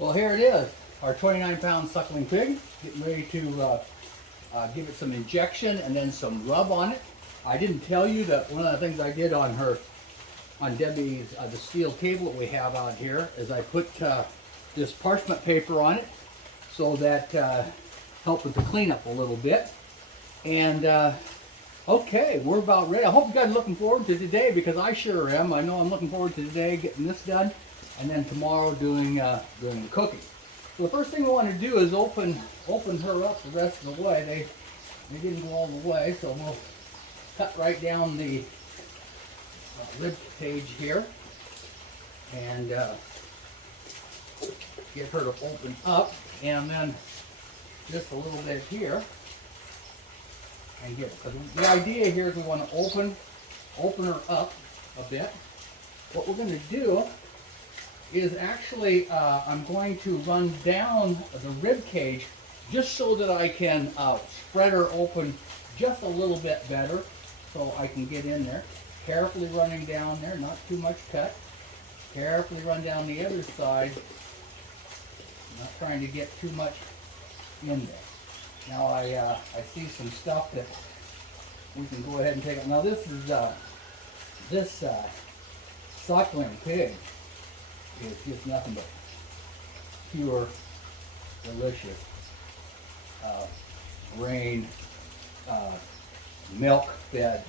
Well, here it is, our 29-pound suckling pig, getting ready to give it some injection and then some rub on it. I didn't tell you that one of the things I did on Debbie's, the steel table that we have out here, is I put this parchment paper on it so that helped with the cleanup a little bit. And okay, we're about ready. I hope you guys are looking forward to today, because I sure am. I know I'm looking forward to today getting this done, and then tomorrow doing the cooking. So the first thing we want to do is open her up the rest of the way. They didn't go all the way, so we'll cut right down the rib cage here and get her to open up, and then just a little bit here. And get it. The idea here is we want to open her up a bit. What we're going to do is actually I'm going to run down the rib cage just so that I can spread her open just a little bit better, so I can get in there. Carefully running down there, not too much cut. Carefully run down the other side, not trying to get too much in there. Now I see some stuff that we can go ahead and take out. Now this is suckling pig is just nothing but pure, delicious grain, milk fed,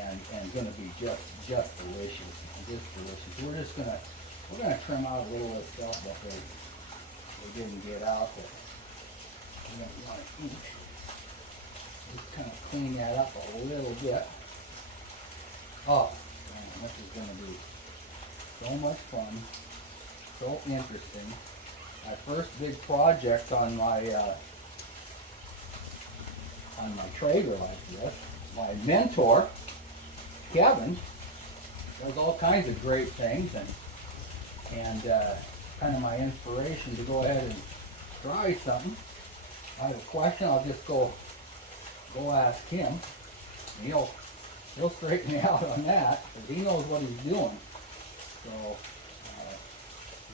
and going to be just delicious, We're gonna trim out a little of the stuff that they didn't get out that we don't want to eat. Just kind of clean that up a little bit. Oh, man, this is going to be so much fun, so interesting. My first big project on my trailer like this. My mentor, Kevin, does all kinds of great things, and kind of my inspiration to go ahead and try something. I have a question, I'll just go ask him. He'll straighten me out on that, because he knows what he's doing. So,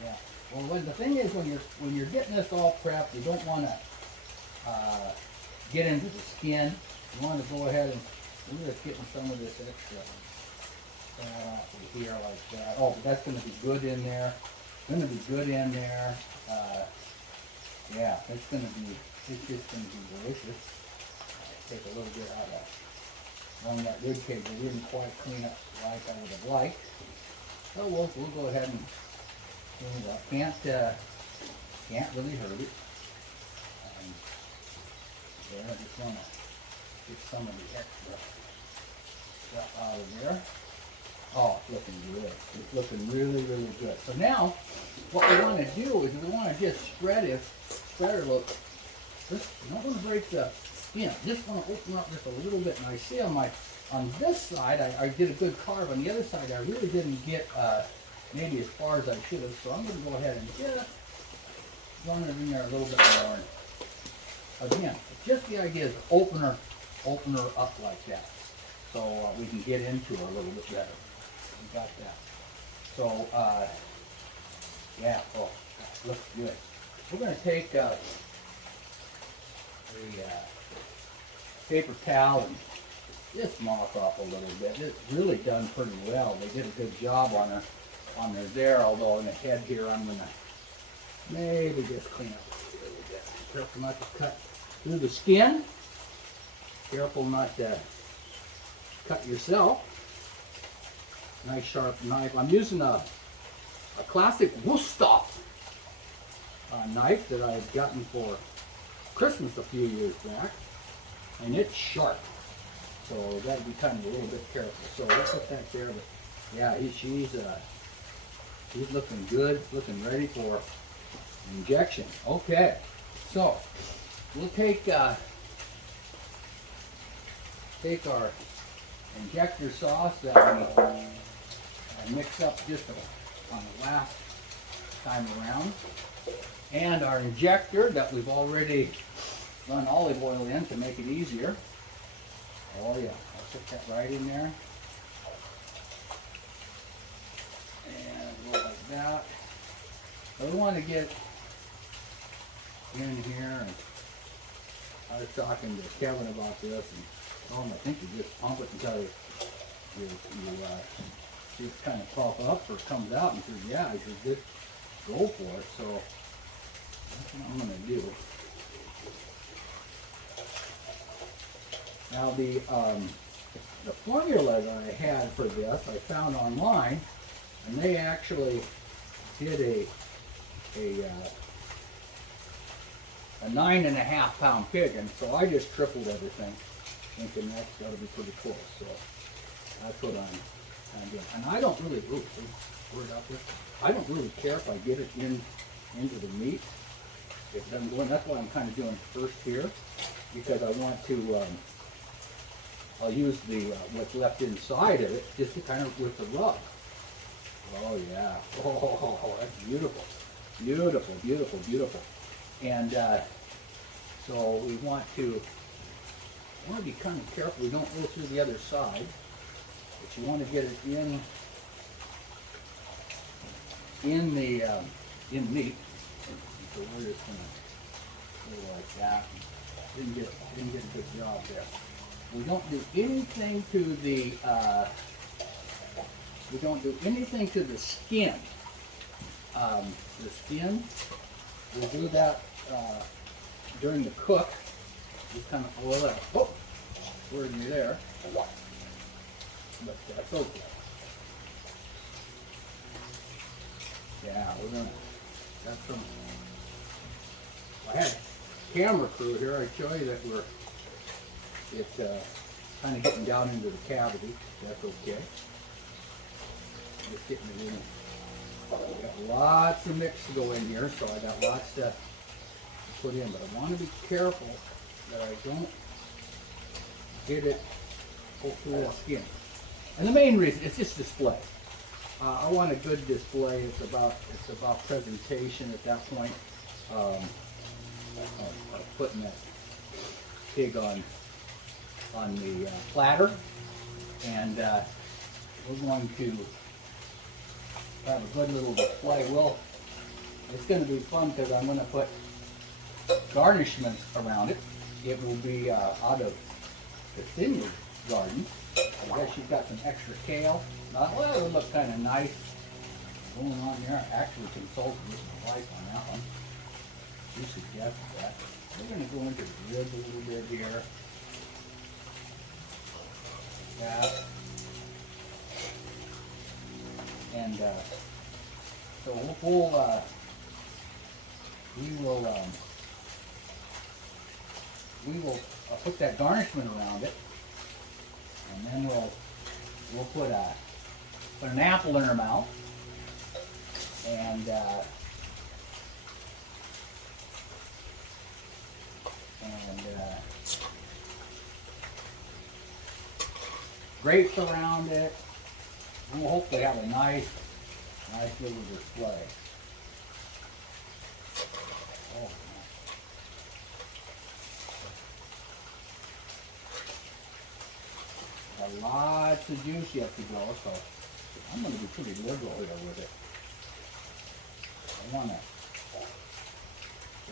yeah. Well, the thing is, when you're getting this all prepped, you don't want to get into the skin. You want to go ahead and we're just getting some of this extra fat off of here like that. Oh, but that's going to be good in there. Going to be good in there. Yeah, it's just going to be delicious. Take a little bit out of that rib cage. I didn't quite clean up like I would have liked. So we'll go ahead and clean it up. Can't really hurt it. There, I just want to get some of the extra stuff out of there. Oh, it's looking good. It's looking really, really good. So now, what we want to do is we want to just spread her a little. Just not going to break the skin. Just want to open up just a little bit. And I see on this side, I did a good carve. On the other side, I really didn't get maybe as far as I should have. So I'm going to go ahead and just run it in there a little bit more. Again, just the idea is open her up like that, so we can get into her a little bit better. We got that. So yeah. Oh, that looks good. We're going to take the paper towel and just mop off a little bit. It's really done pretty well. They did a good job on her there, although in the head here I'm going to maybe just clean up a little bit. Careful not to cut through the skin. Careful not to cut yourself. Nice sharp knife. I'm using a classic Worcester knife that I had gotten for Christmas a few years back, and it's sharp, so got to be kind of a little bit careful. So we'll put that there. But yeah, she's looking good, looking ready for injection. Okay, so we'll take our injector sauce that I mixed up just on the last time around, and our injector that we've already run olive oil in to make it easier. Oh yeah, I'll put that right in there. And go like that. we want to get in here, and I was talking to Kevin about this, and told him I think you just pump it until you just kind of pop up or it comes out, and he said, yeah, he said, just go for it. So that's what I'm going to do. Now the formula that I had for this I found online, and they actually did a 9.5 pound pig, and so I just tripled everything, thinking that's got to be pretty close. So that's what I'm kind of doing. And I don't really, word out there. I don't really care if I get it into the meat. If I'm going, that's why I'm kind of doing it first here, because I want to. I'll use the what's left inside of it just to kind of with the rub. Oh yeah. Oh, that's beautiful, beautiful, beautiful, beautiful. And so we want to be kind of careful we don't go through the other side, but you want to get it in the meat. So we're just gonna go like that. Didn't get a good job there. We don't do anything to the skin. The skin, we'll do that during the cook. Just kind of oil that. Oh, where's me there? But that's okay. Yeah, we're gonna. That's some. If I had a camera crew here, I'd show you that it's kind of getting down into the cavity. That's okay. Just getting it in. I got lots of mix to go in here, so I got lots to put in. But I want to be careful that I don't get it pull through the skin. And the main reason, it's just display. I want a good display. It's about presentation at that point. Of putting that pig on the platter, and we're going to have a good little display. Well, it's going to be fun because I'm going to put garnishments around it. It will be out of the vineyard garden. I guess she's got some extra kale. Well, it'll look kind of nice going on there. I actually consulted with my wife on that one. She suggested that. We're going to go into the ribs a little bit here. Yeah. And so we will put that garnishment around it, and then we'll put an apple in her mouth, and grapes around it. And we'll hopefully have a nice little display. Oh, got lots of juice yet to go, so I'm going to be pretty liberal here with it. I want to.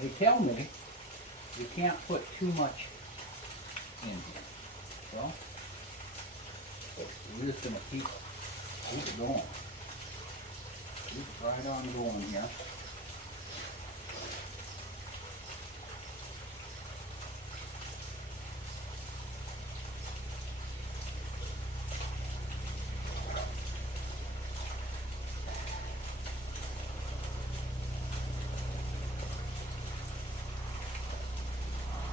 They tell me you can't put too much in here. Well, we're just going to keep it going. Keep it right on going here.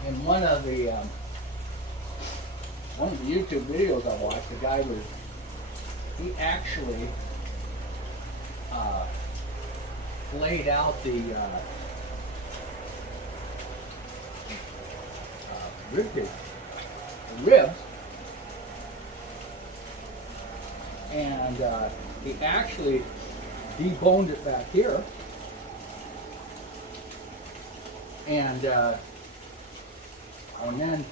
In one of the YouTube videos I watched, the guy he actually laid out the ribs, and he actually deboned it back here, and then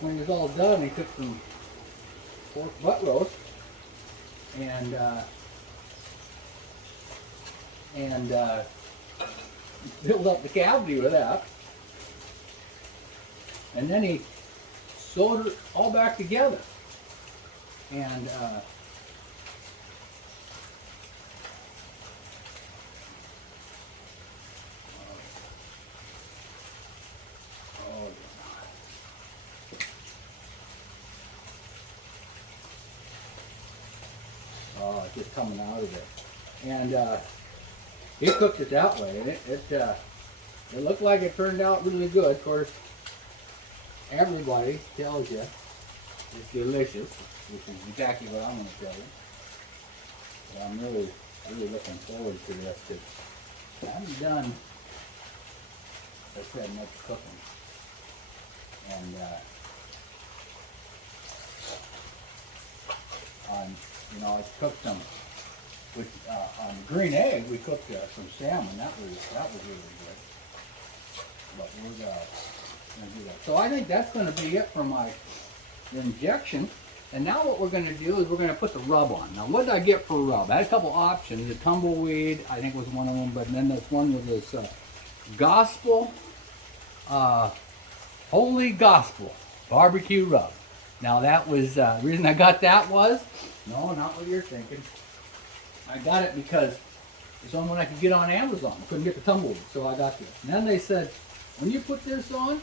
when he was all done, he took some pork butt roast and and filled up the cavity with that. And then he sewed it all back together. And it's just coming out of it. And he cooked it that way, and it looked like it turned out really good. Of course, everybody tells you it's delicious, which is exactly what I'm going to tell you. But I'm really looking forward to this, because I haven't done, as I said, much cooking. And I've cooked them with on green egg. We cooked some salmon. That was really good. But we're gonna do that. So I think that's going to be it for my injection. And now what we're going to do is we're going to put the rub on. Now what did I get for rub? I had a couple options. The tumbleweed, I think, was one of them. But then there's one with this gospel, holy gospel barbecue rub. Now that was the reason I got that was, no, not what you're thinking. I got it because it's the only one I could get on Amazon. I couldn't get the tumbleweed, so I got this. And then they said, when you put this on,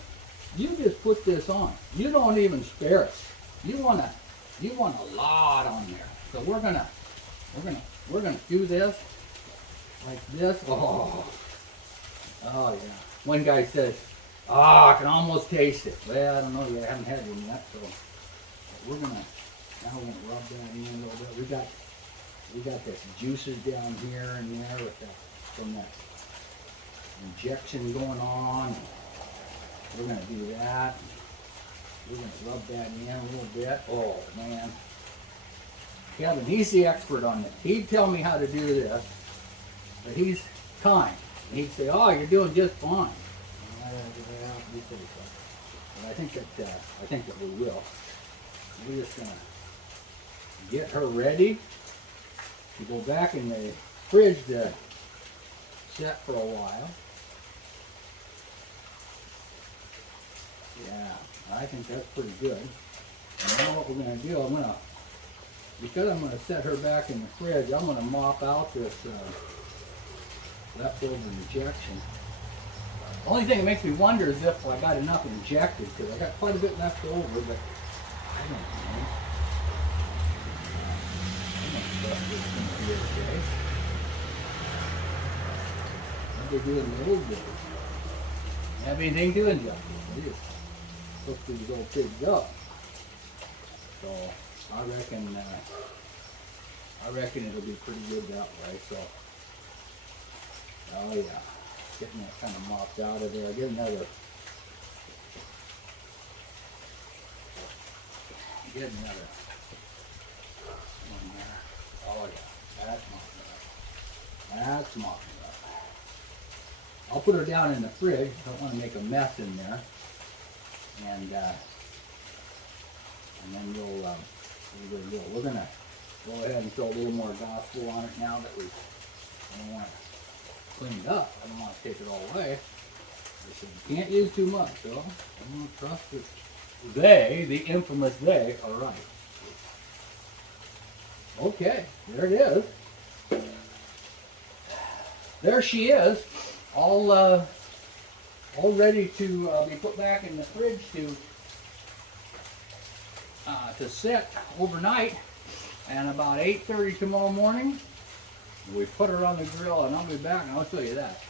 you just put this on. You don't even spare it. You want a lot on there. So we're gonna do this like this. Oh yeah. One guy says, I can almost taste it. Well, I don't know yet. I haven't had one yet, so we're gonna rub that in a little bit. We got this juices down here and there with that, from that injection going on. We're gonna do that. We're gonna rub that in a little bit. Oh man, Kevin, he's the expert on this. He'd tell me how to do this, but he's kind. And he'd say, "Oh, you're doing just fine." But I think that we will. We're just gonna get her ready to go back in the fridge to set for a while. Yeah, I think that's pretty good. And now what we're going to do, because I'm going to set her back in the fridge, I'm going to mop out this leftover injection. The only thing that makes me wonder is if I got enough injected, because I got quite a bit left over, but I don't know. I think this is going to be okay. What they do in the old days. Have anything to inject with. They just hook these old pigs up. So I reckon it'll be pretty good that way. So oh yeah, getting that kind of mopped out of there. I get another one there. Oh yeah, that's mopping up. That's mopping up. I'll put her down in the fridge. I don't want to make a mess in there. And then we're gonna go ahead and throw a little more gospel on it now that we don't want to clean it up. I don't want to take it all away. They said you can't use too much, so I'm gonna trust that they, the infamous they, are right. Okay, there it is. There she is, all ready to be put back in the fridge to set overnight. And about 8:30 tomorrow morning, we put her on the grill, and I'll be back and I'll show you that.